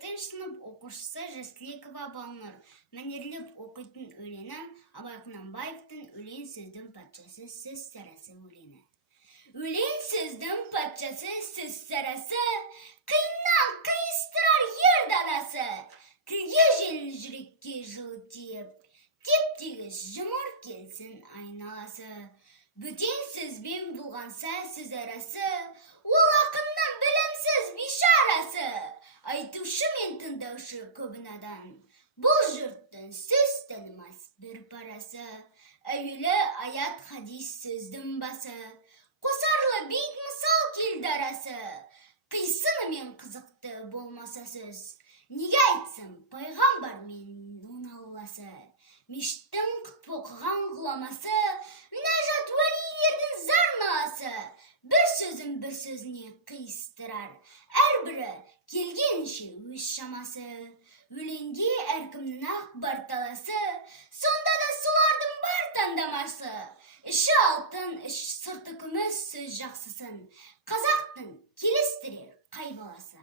4 сынып оқушысы Жастілекова Балнұр мәнерлеп оқитын өлеңі Абай Құнанбаевтың «Өлең сөздің патшасы, сөз сарасы» өлеңі. Өлең сөздің патшасы, сөз сарасы, қиыннан қиыстырар ер данасы, тілге жеңіл, жүрекке жылы тиіп, теп-тегіс жұмыр келсін айналасы. Бөтен сөзбен болғанса сөз арасы, ол ақынның білімсіз бишарасы. Айтушы мен тыңдаушы көбінадан, бұл жұрттың сөз танымас бір парасы. Әуелі аят хадис сөздің басы, қосарлы бейт мысал келді арасы. Қисыны мен қызықты болмаса сөз, неге айтсын пайғамбар мен оның алласы. Мешіттің құтпа оқыған ғұламасы, мінәжат уәлилердің зар наласы. Бір сөзін бір сөзіне қиыстырар, әрбірі келгенше өз шамасы. Өлеңге әркімнің ақ бар таласы, сонда да солардың бар таңдамасы. Іші алтын, сырты күміс сөз жақсысын, қазақтың келістірер қай баласы.